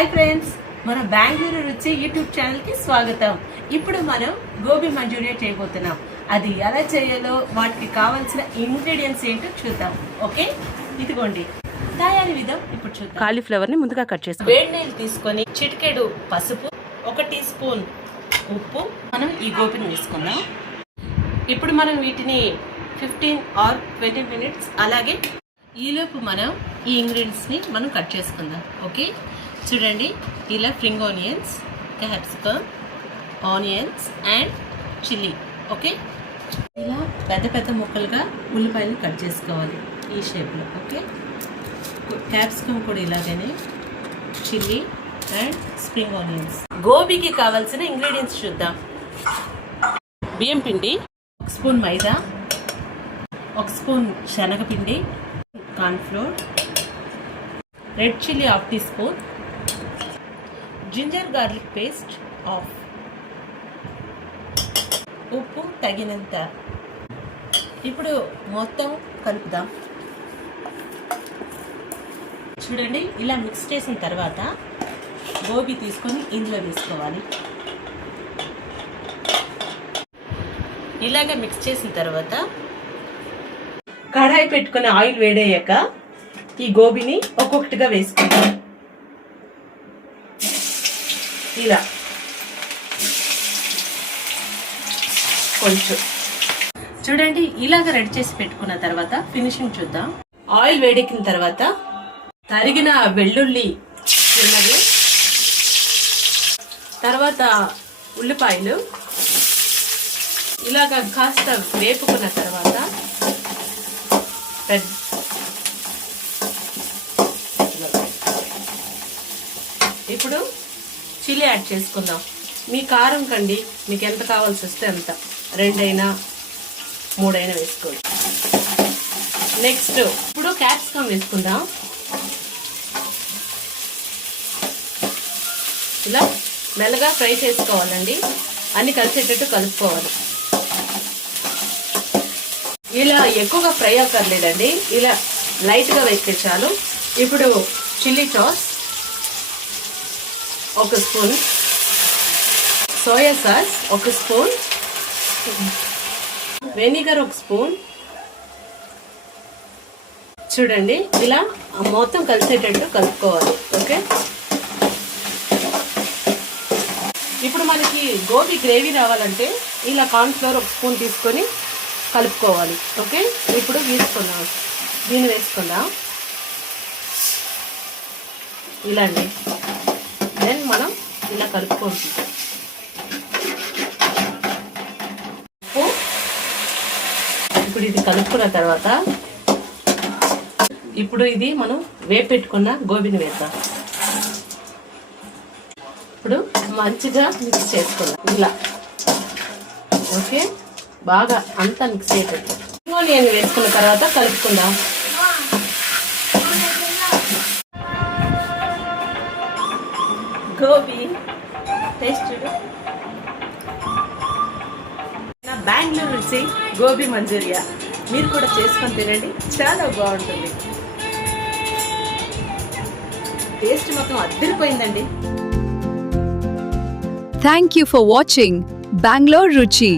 Hi friends, మన బెంగళూరు రుచి YouTube channel కి స్వాగతం. ఇప్పుడు మనం గోబీ మంచూరియా చేయబోతున్నాం. అది ఎలా చేయాలో, వాటికి కావాల్సిన ఇంగ్రీడియంట్స్ ఏంటో చూద్దాం. ఓకే, ఇదిగోండి తయారీ విధం ఇప్పుడు చూద్దాం. కాలీఫ్లవర్ ని ముందుగా కట్ చేసుకో. వేడి నీళ్ళు తీసుకొని చిటికెడు పసుపు, 1 టీ స్పూన్ ఉప్పు, మనం ఈ గోబీని వేసుకుందాం. ఇప్పుడు మనం వీటిని 15 or 20 minutes అలాగే ఈలోపు మనం ఈ ఇంగ్రీడియంట్స్ని మనం కట్ చేసుకుందాం. ఓకే, చూడండి, ఇలా spring onions, capsicum, onions and chilli. Okay, ఇలా పెద్ద పెద్ద ముక్కలుగా ఉల్లిపాయలు కట్ చేసుకోవాలి ఈ షేప్లో. ఓకే, క్యాప్సికమ్ కూడా ఇలాగనే, చిల్లీ అండ్ స్ప్రింగ్ ఆనియన్స్. గోబీకి కావాల్సిన ఇంగ్రీడియంట్స్ చూద్దాం. బియ్యం పిండి 1 స్పూన్, మైదా 1 స్పూన్, శనగపిండి, cornflour, red chilli 1/2 teaspoon, ginger garlic paste half, ఉప్పు తగినంత. ఇప్పుడు మొత్తం కలుపుదాం. చూడండి, ఇలా మిక్స్ చేసిన తర్వాత గోబీ తీసుకొని ఇందులో వేసుకోవాలి. ఇలాగ మిక్స్ చేసిన తర్వాత కడాయి పెట్టుకుని ఆయిల్ వేడయ్యాక ఈ గోబీని ఒక్కొక్కటిగా వేసుకుంటాం. ఇలా కొంచెం చూడండి, ఇలాగ రెడీ చేసి పెట్టుకున్న తర్వాత ఫినిషింగ్ చూద్దాం. ఆయిల్ వేడెక్కిన తర్వాత తరిగిన వెల్లుల్లి చిన్నది, తర్వాత ఉల్లిపాయలు ఇలాగ కాస్త వేపుకున్న తర్వాత ఇప్పుడు చిల్లీ యాడ్ చేసుకుందాం. మీ కారం కండి, మీకు ఎంత కావాల్సి వస్తే అంత, 2 అయినా 3 అయినా వేసుకోండి. నెక్స్ట్ ఇప్పుడు క్యాప్సికమ్ వేసుకుందాం. ఇలా మెల్లగా ఫ్రై చేసుకోవాలండి, అన్ని కలిసేటట్టు కలుపుకోవాలి. ఇలా ఎక్కువగా ఫ్రై అవ్వలేదండి, ఇలా లైట్గా వేస్తే చాలు. ఇప్పుడు chilli sauce 1 spoon, soya sauce 1 spoon, vinegar 1 spoon. చూడండి, ఇలా మొత్తం కలిసేటట్టు కలుపుకోవాలి. ఓకే, ఇప్పుడు మనకి గోబీ గ్రేవీ రావాలంటే ఇలా కార్న్ఫ్లోర్ 1 స్పూన్ తీసుకొని కలుపుకోవాలి. ఓకే, ఇప్పుడు తీసుకుందాం, దీన్ని వేసుకుందాం ఇలా అండి. దెన్ మనం ఇలా కలుపుకుంటాం. ఇప్పుడు ఇది కలుపుకున్న తర్వాత ఇప్పుడు ఇది మనం వేపెట్టుకున్న గోబీని వేద్దాం. ఇప్పుడు మంచిగా మిక్స్ చేసుకుందాం ఇలా. ఓకే, బాగా అంతా మిక్స్ అయ్యేటట్టు ఆనియన్ వేసుకున్న తర్వాత కలుపుకుందాం. గోబీ టేస్ట్ నా బెంగళూరు రుచి గోబీ మంచూరియా మీరు కూడా చేసుకొని తినండి, చాలా బాగుంటుంది. టేస్ట్ మొత్తం అదిరిపోయిందండి. Thank you for watching Bangalore Ruchi.